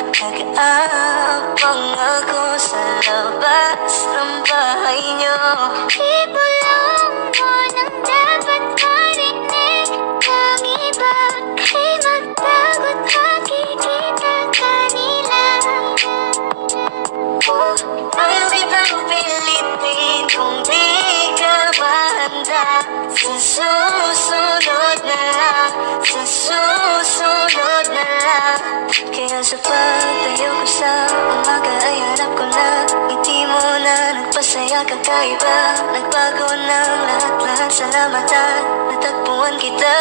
Nag-aabang ako sa labas ng bahay niyo. Ibulong mo nang dapat marinig ng iba. Kay magtagot makikita kanila. Ayaw kitang pilitin kung di ka mahanda. Sa susunod na lang, sa susunod na lang. Kaya sa pagtayo ko sa umaga ay hanap ko na ngiti mo na nagpasaya kakaiba. Nagbago ng lahat-lahat, salamat at natagpuan kita.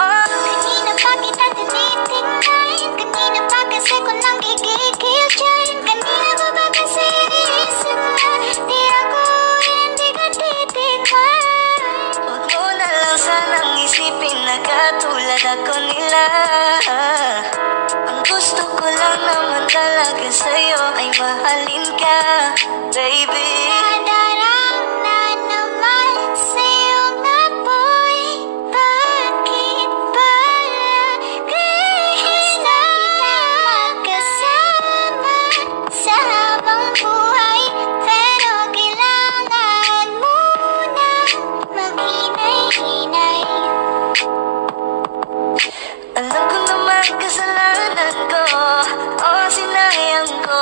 Kanina pa kita tinitingnan, kanina pa kasi ko nang gigigil dyan. Kanina ko ba kasi iniisip na di ako hindi ka titigman. Huwag mo na lang sanang isipin na katulad ako nila. Ang gusto ko lang naman talaga sa'yo ay mahalin ka, baby. Nadarama naman sa'yo nga boy. Bakit palagi na magkasama sa habang buhay? Pero kailangan muna maghinay-hinay. Alam ko naman kasalanan ko, o sinayang ko.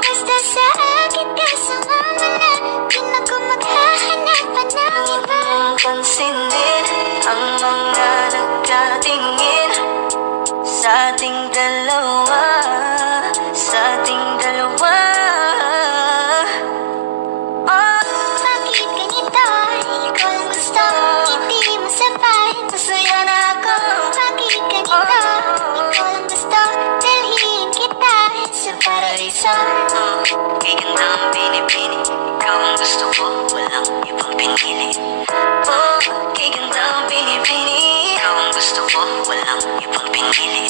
Basta sa akin ka sumama na, di na ko maghahanap pa ng iba. Pansinin ang mga nagkatingin sa ating dalawa, sa ating dalawa. Bakit ganito? Ikaw lang gusto, hindi mo sabay. Masaya na ako. Bakit ganito? Ikaw lang gusto, dalhin kita sa paraiso. Kay ganda ang binibini, ikaw ang gusto ko, walang ibang pinili. Kay ganda ang binibini, ikaw ang gusto ko, walang ibang pinili.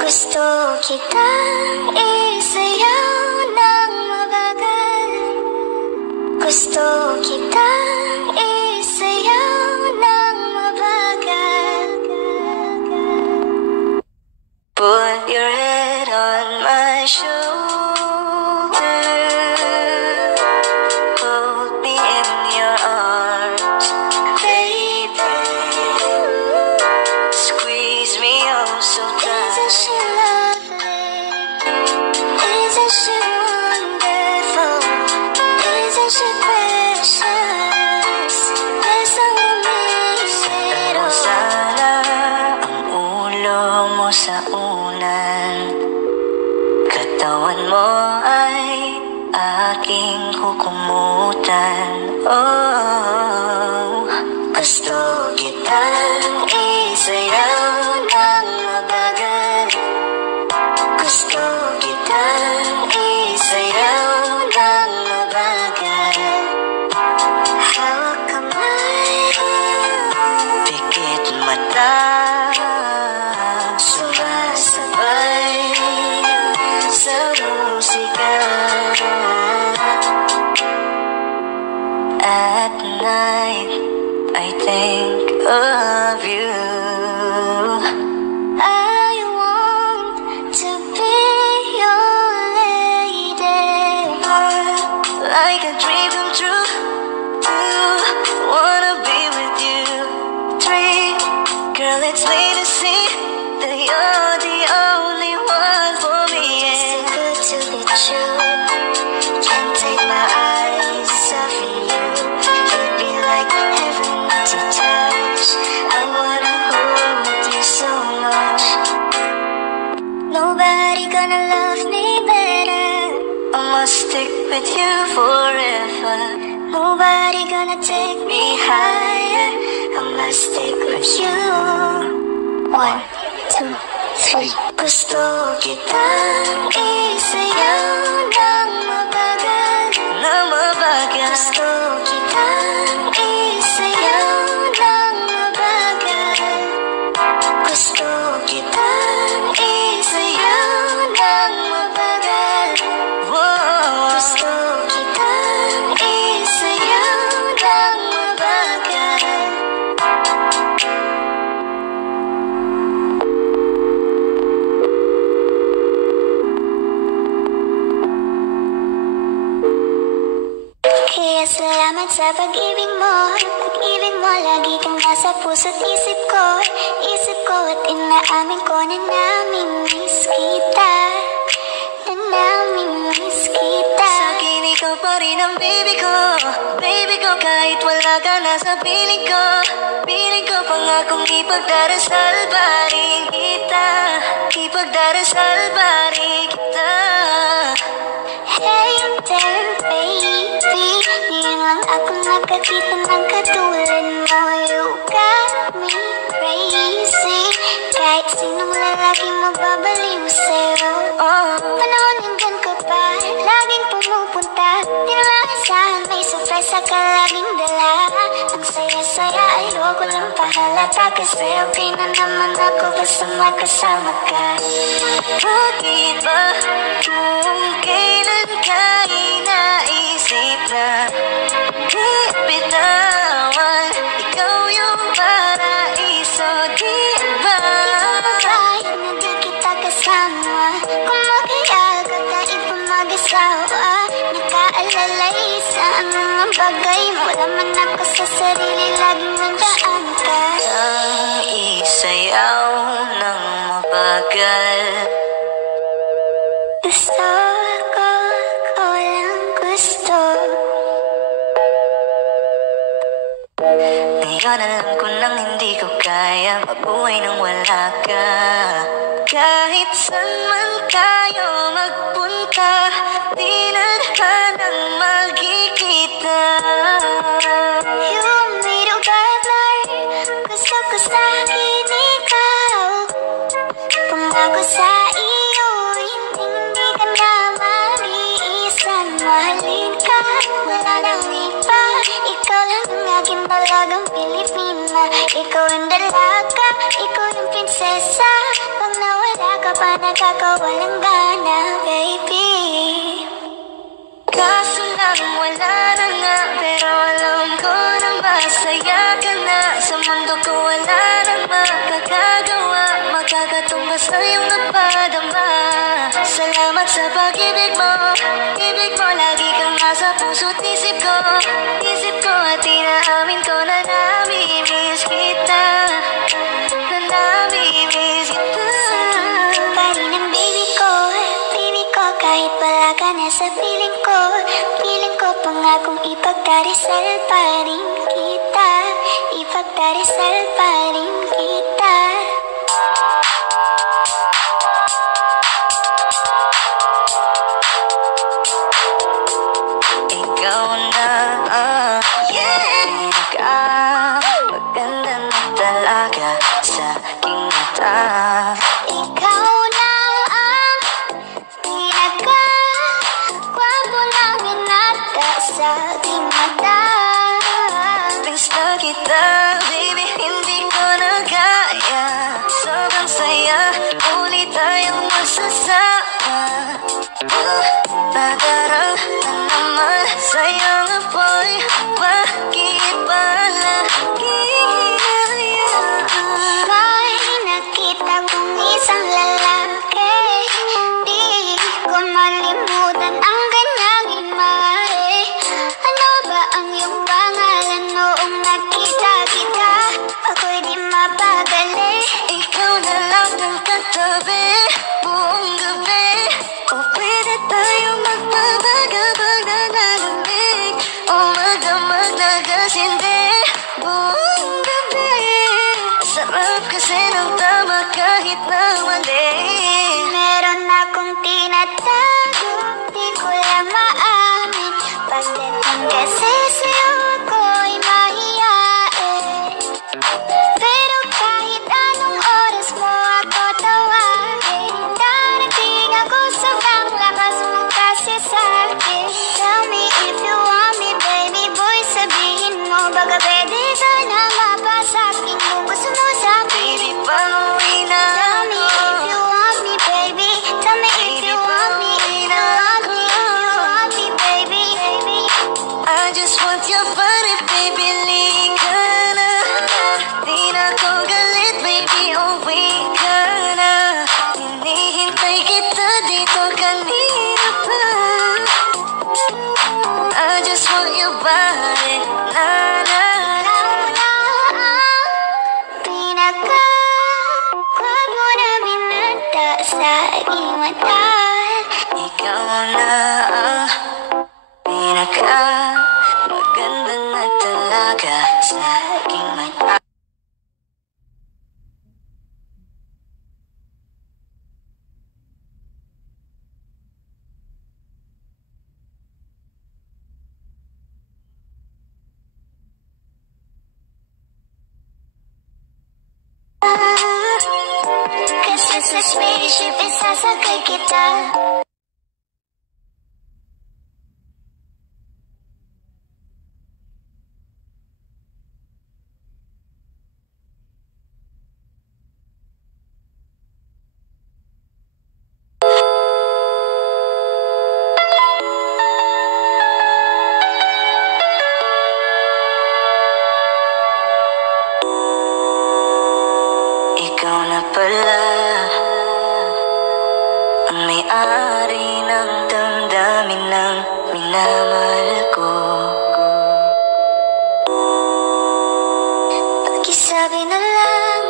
Gusto kitang isayaw ng mabagal. Gusto kitang isayaw ng mabagal. Put your head on my shoulder, hold me in your arms, baby. Squeeze me oh so Isn't she tight. lovely? Isn't she wonderful? Isn't she precious? There's so amazing. Ano sana ang ulo mo sa unan, katawan mo ay aking hukumutan. Oh, gusto kitang isayaw ng mabagal. Gusto kitang isayaw ng mabagal. Hawak kamay. Pikit mata, sumasabay sa musika. At night, I think of you. I want to be your lady. Like a dream come true. Two, wanna be with you. Three, girl, it's plain to see that you're the only one for me. Too Yeah. good to be true. Can't take my eyes off of you. You'd be like heaven to touch. I wanna hold you so much. Nobody gonna love me better. I must stick with you forever. Nobody gonna take me higher. I must stick with you. 1, 2, 3. Gusto kitang isayaw ng mabagal. Na mabagal. Gusto kitang isayaw ng mabagal. Gusto kitang isayaw ng mabagal. Whoa. Gusto kitang sa pag-ibig mo. Pag-ibig mo, lagi kang nasa puso't isip ko. Isip ko at inaamin ko na namimiss kita. Na namimiss kita. Sa akin ikaw pa rin ang baby ko. Baby ko, kahit wala ka na sa piling ko. Piling ko pangakong ipagdarasal pa rin kita. Ipagdarasal pa rin kita. Hey there, baby, di lang ako nakakita ng katulad mo. You got me crazy. Kahit sinong lalaki mababaliw sa'yo. Panahon nandyan ka pa, laging pumupunta. Di na maasahan, may surprise ka laging dala. Ang saya-saya, ayoko lang pahalata. Kasi okay na naman ako basta magkasama ka. Bakit ba kung kailan ka inaisip na di bitawan? Ikaw yung paraiso, di ba? Kahit na di kita kasama, kung mag-ial ka kahit pa mag-asawa, nakaalalay sa mga bagay. Wala man ako sa sarili, laging nandaan ka. Ang isayaw ng mabagal. Gusto ko lang gusto. Ngayon alam ko nang hindi ko kaya mabuhay nang wala ka. Kahit saan man tayo magpunta, di na nang magkikita. You made a better. Gusto ko sa'kin ikaw. Pangako sa iyo, hindi ka na mag-iisa. Mahalin ka, wala nang iba. Ikaw lang ang aking dalagang Pilipina. Ikaw ang dalaga, ikaw yung prinsesa. Pag nawala ka pa, nakakawalang gana, baby. Kaso lang wala na nga, pero alam ko na masaya ka na. Sa mundo ko wala nang makakagawa, makakatumbas na yung napadama. Salamat sa pag-ibig mo, ibig mo lagi kang nasa puso't isip ko. Isip ko at inaamin ko na namimiss kita. Na namimiss kita. Pa rin ang baby ko, kahit wala ka na sa feeling ko. Feeling ko pangakong ipagdarasal pa rin kita. Ipagdarasal pa rin kita. Ikaw na, maganda na talaga sa aking mata. Ikaw na ang pinaka-gwapo ng binata sa aking mata. Miss na kita, baby, hindi ko na kaya. Sobrang saya, ulit tayong magsasama. Nadarang na naman sa'yo nga boy. Bakit ba lagi hinayaan? May nakita kong isang lalaki. Di ko malimutan ang kanyang imahe. Ano ba ang iyong pangalan noong nakita kita? Ako'y di mapagali. Ikaw na lang ang katabi buong gabi. O pwede tayo magpabagabag na nalamig. O magdamag na gasindi buong gabi. Sarap kasi ng tama kahit na mali. Meron akong tinatago, di ko lang maamin. Pagdating kasi sa'yo ako'y mahihain. Pero kahit anong oras mo ako tawagin, darating ako sobrang lakas mo kasi sa'kin. Tell me if you want me, baby boy, sabihin mo. Baga pwede ka na mapasakin kung gusto mo sa'kin. Baby, pauwi na Tell me ako. if you want me, baby. Tell me if you want me, if you want me, if you want me, baby. I just sa aking mata. Ikaw na ang pinaka maganda na talaga sa aking mata. Kasi sa spaceship isasakay kita. Ikaw na pala ang may-ari ng damdamin ng minamahal ko. Pakisabi na lang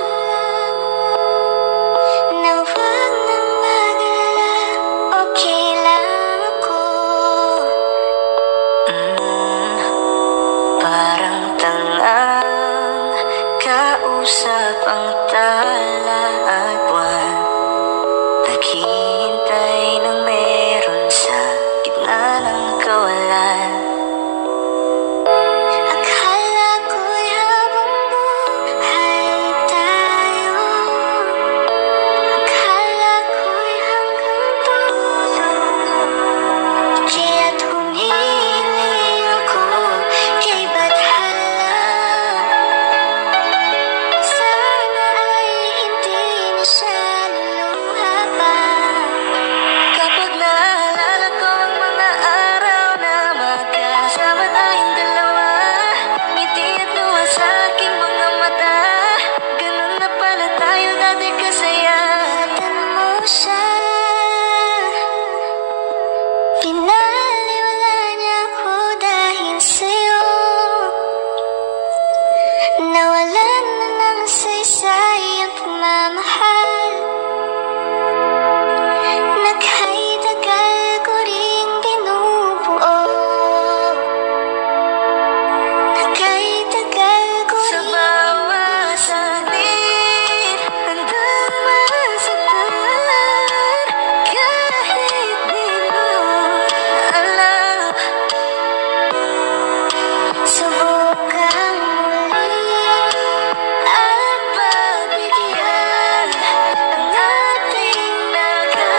na huwag nang mag-alala, okay lang ako. Parang tangang kausap ang tala at buwan, naghihintay ng meron sa gitna ng kawalan. Akala ko'y habang buhay tayo, akala ko'y hanggang dulo, kaya't humiling ako kay Bathala. Sana ay hindi na siya luluha pa. Kapag naalala ko ang mga araw na magkasama tayong dalawa, ngiti at luha sa aking mga mata, ganun na pala tayo dati kasaya. Ingatan mo siya, pinaliwala niya ako dahil sa'yo. Nawalan na ng saysay ang pagmamahal. Kahit tagal ko ring binubuo, kahit tagal ko Sa ring bawat saglit, handang masaktan, kahit di mo alam. subukang muli at pagbigyan ang ating nakaraan.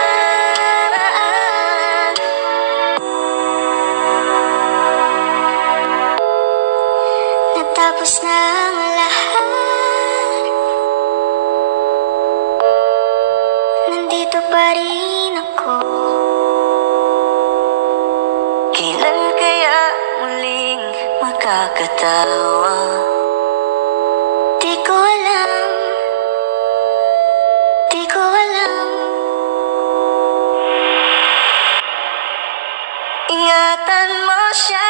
Natapos na ang lahat, nandito pa rin ako. Kailan kaya muling makakatawa? Di ko alam, di ko alam. Ingatan mo siya,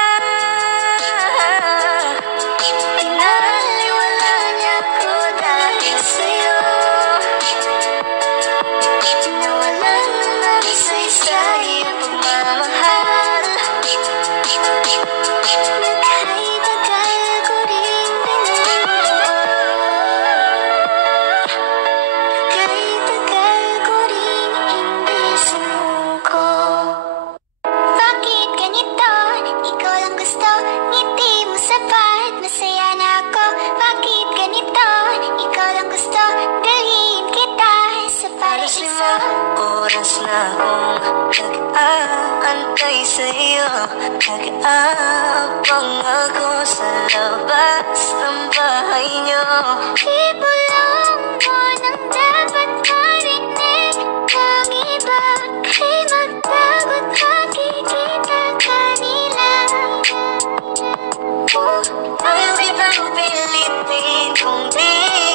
Pinaliwala niya ako dahil sa'yo. Nawalan na ng saysay ang pagmamahal. Kahit tagal ko ring binubuo, kahit tagal ko ring hindi sumuko. Bakit ganito? Ikaw lang gusto, ngiti mo sapat, masaya na ako. Bakit ganito? Ikaw lang gusto, dalhin kita sa paraiso. oras na akong nag-aantay sa'yo, nag-aabang ako sa labas ng bahay niyo. Ibulong mo nang dapat marinig ng iba, kay magtagot makikita kanila. Ayaw kitang pilitin kung di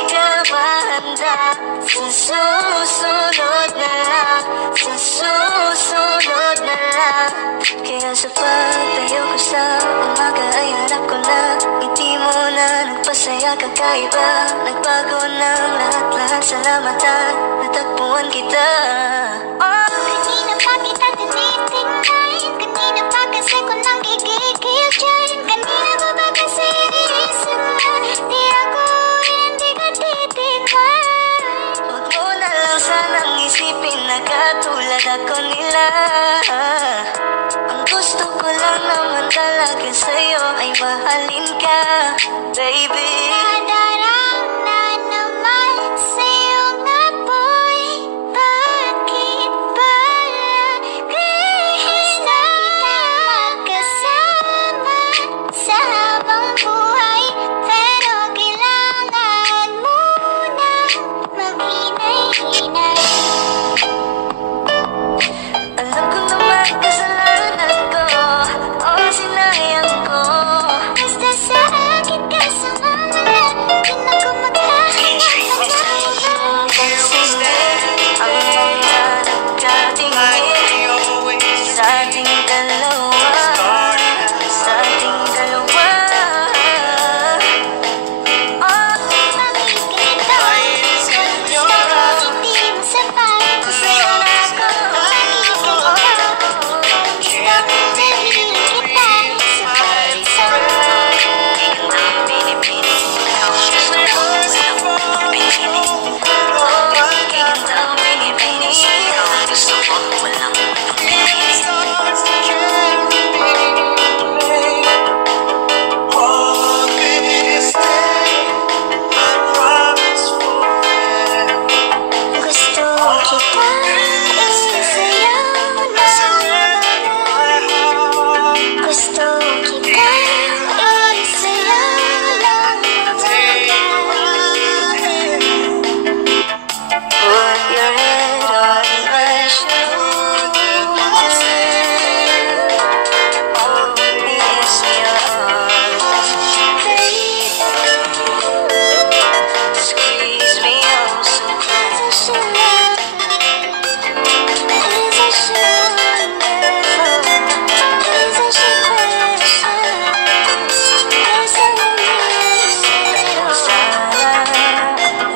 ka ba handa. Sa susunod na lang, sa susunod na lang. Kaya sa pagtayo ko sa umaga ay harap ko na ngiti mo na nagpasaya kakaiba. Nagbago ng lahat-lahat, salamat at natagpuan Nililigawan kita. Kanina pa kita tinitingnan, kanina pa kasi ko nang gigigil dyan. Kanina pa ba kasi iniisip na di ako hindi ka titignan. Huwag mo na lang sanang isipin na katulad ako nila. Ang gusto ko lang naman talaga sa'yo ay mahalin ka, baby. Nadarama naman sa'yo nga boy, bakit palagi na magkasama sa habang buhay? Pero kailangan mo na maghinay-hinay. Alam ko naman kasalanan ko, o sinayang ko. Basta sa akin ka sumama na, di na ko maghahanap ng Ang mga nagkatingin sa ating dalawa, sa ating dalawa. Makikinig ako, kung gusto ko hindi mo sapahin, masaya na ako. Makikinig ako, kung gusto ko sabihin kita, sabay sa gusto kita, isayaw na. Gusto kita, isayaw lang. Put your head on my shoulders. Hold me in your arms, squeeze me oh so close.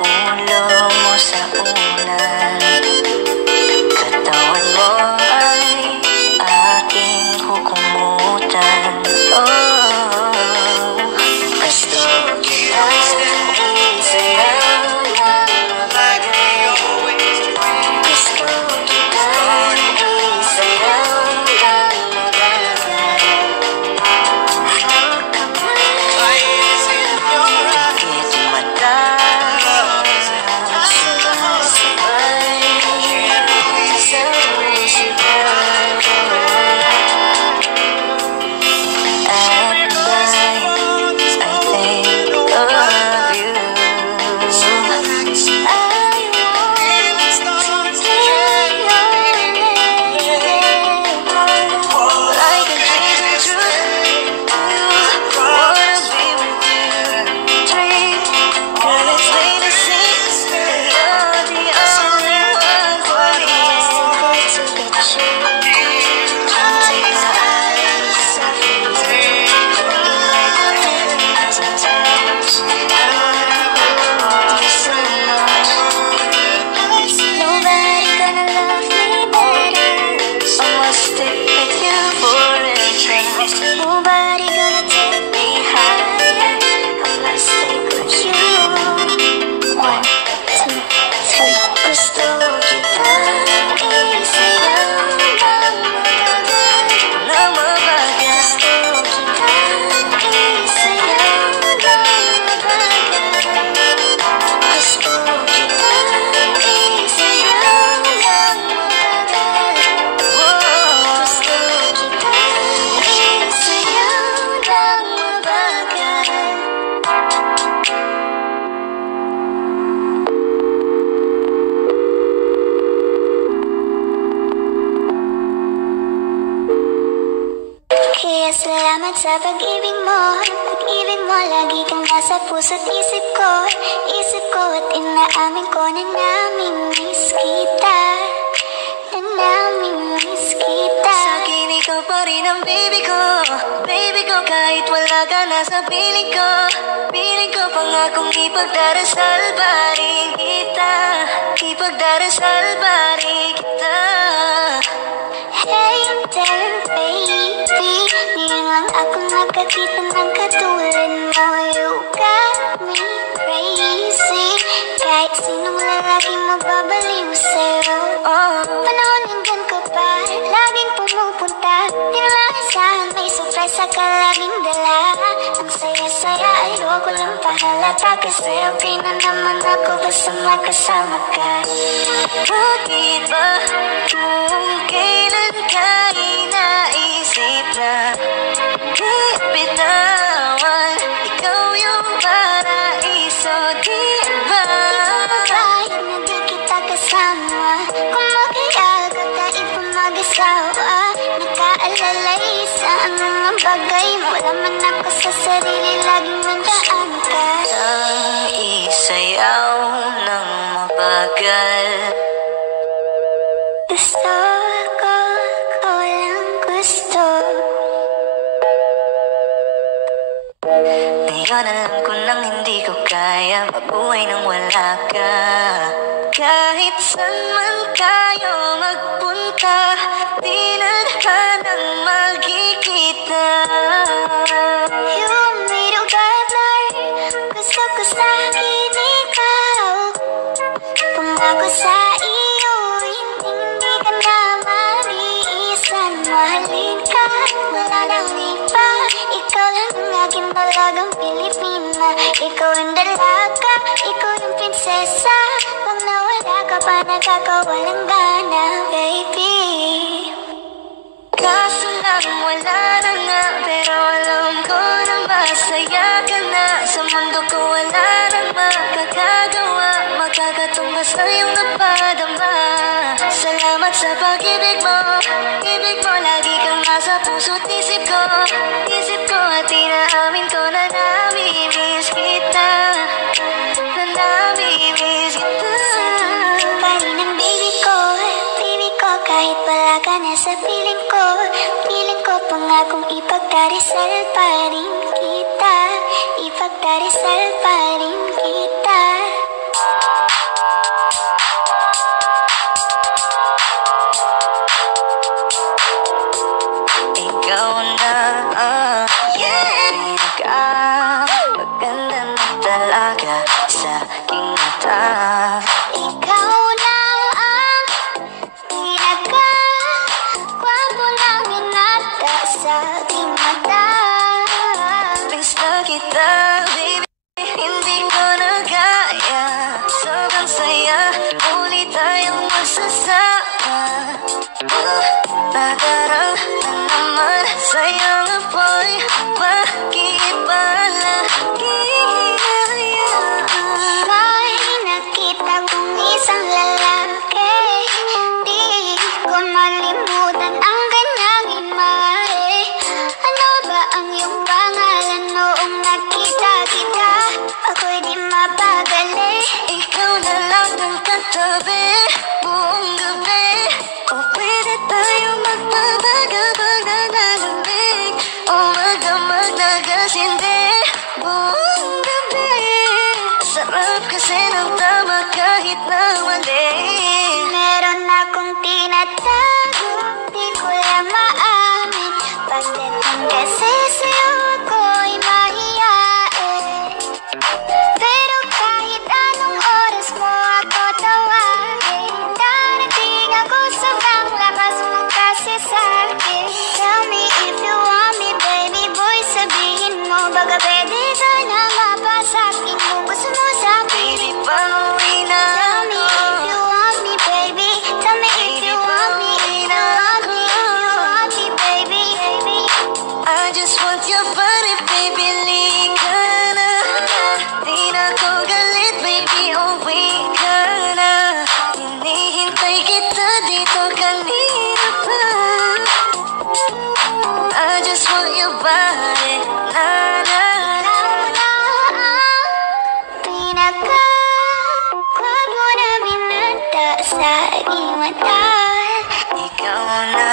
Ulo mo sa unan, katawan mo ay aking hukumutan. Oh, gusto kita isayaw ng bagay. Gusto kita isayaw ng bagay. Ikit mata, nobody gonna love me better. I'ma stick with you forever. Nobody gonna take me higher. I'ma stick with you. 1, 2, 3. Gusto kita isayaw ng matagal. Gusto kita isayaw ng matagal. Gusto kita isayaw ng matagal. Gusto kita isayaw ng matagal. Kaya salamat sa pag-ibig mo. Pag-ibig mo lagi kang nasa puso't isip ko. Isip ko at inaamin ko na namimiss kita. Na namimiss kita. Sa akin ikaw pa rin ang baby ko. Baby ko kahit wala ka na sa piling ko. Piling ko pangakong ipagdarasal pa rin kita. ipagdarasal pa rin kita. Hey there, baby, ngayon lang ako nakakita ng katulad mo. You got me crazy, kahit sinong lalaki mababaliw sa'yo. Panahon hanggang ka pa, laging pumupunta, di lang isahan, may surpresa ka laging dala. Ang saya-saya, ayoko lang pahalata, kasi okay na naman ako basta makasama ka. Bakit ba kung kailan ka inaisip na di bitawan, ikaw yung paraiso, di ba? Kahit na di kita kasama, kung mag-iaga tayo pa mag-asawa, nakaalalay sa mga bagay mo, wala man ako sa sarili, laging mandaan ka. Ang isayaw ng mabagal, Gusto ko, ko lang gusto. ngayon alam ko nang hindi ko kaya mabuhay nang wala ka. Kahit saan man tayo magpunta, di na nang magkikita. You made a better, gusto ko sa'kin ikaw. Pangako sa iyo, hindi ka na maliisan. Mahalin ka, wala nang iba. Ikaw lang ang aking dalagang Pilipina. Ikaw ang dalaga, ikaw yung prinsesa. Pag nawala ka pa, nagkakawalang gana, baby. Kaso lang wala na nga, pero alam ko na masaya ka na. Sa mundo ko wala na makakagawa, makakatumbas na yung napadama. Salamat sa pag-ibig mo, ibig mo lagi kang nasa puso't isip ko. Isip ko at inaamin ko na nami-miss kita, na nami-miss kita. Pa rin ang baby ko, kahit wala ka na sa piling ko. Piling ko pangakong ipagdarasal pa rin kita, ipagdarasal pa rin kita. Ikaw na, pinaka maganda na talaga sa aking mata. Ikaw na ang pinaka-gwapo na binata sa aking mata. Miss na kita, baby, hindi ko na kaya. Sobrang saya, muli tayong magsasama. Nadarang na naman sayang apoy, bakit ba lagi hinayaan? May nakita kong isang lalaki, di ko malimutan ang kanyang imahe. Ano ba ang iyong pangalan noong nakita kita? Ako'y di mapagali. Ikaw na lang ang katabi buong gabi. O pwede tayo magpabaga-baga na lamig, o magdamag na gasindi buong gabi. Sarap kasi ng tama kahit na mali. Meron akong tinatago, di ko lang maamin. Pagdating kasi sa'yo ako'y mahiyain. Pero kahit anong oras mo ako tawagin, darating ako sobrang lakas mo kasi sa'kin. Tell me if you want me, baby boy, sabihin mo. Baga pwede ka na mapasakin kung gusto mo sa'kin. Baby, pauwi na Tell me ako. if you want me, baby. Tell me if you want me, if you want me, if you want me, baby. I just want your body, baby, lika na. Di na ko galit, baby, uwi ka na. Hinihintay kita dito kanina pa. I just want your body, na na na. Pinaka-gwapo na binata sa aking mata. Ikaw na